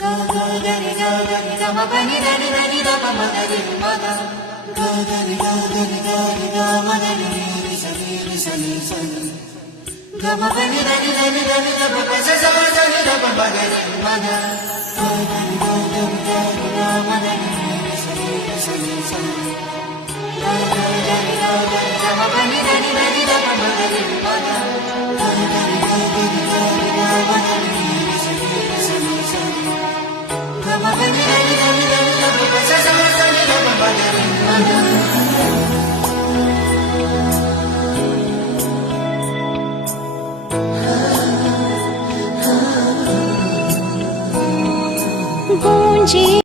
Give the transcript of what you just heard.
ga ga ga ni ga ga ni ga ma pa ni da ni da pa ma ga ri ma ga ga ga ni ga ga ni ga ni ga ma ga ni ri sa ni sa ni ga ma pa ni da ni da pa pa sa ni da pa ma ga ri ma ga ga ga ni ga ni ga ma ga ni ri sa ni sa ni ga ga ni ga ma pa ni da pa ma ga ri ma ga ga ga ni ga ma ga ni ri sa ni sa ni ga ma pa ni da pa pa sa ni da pa ma ga ri ma ga गूंजे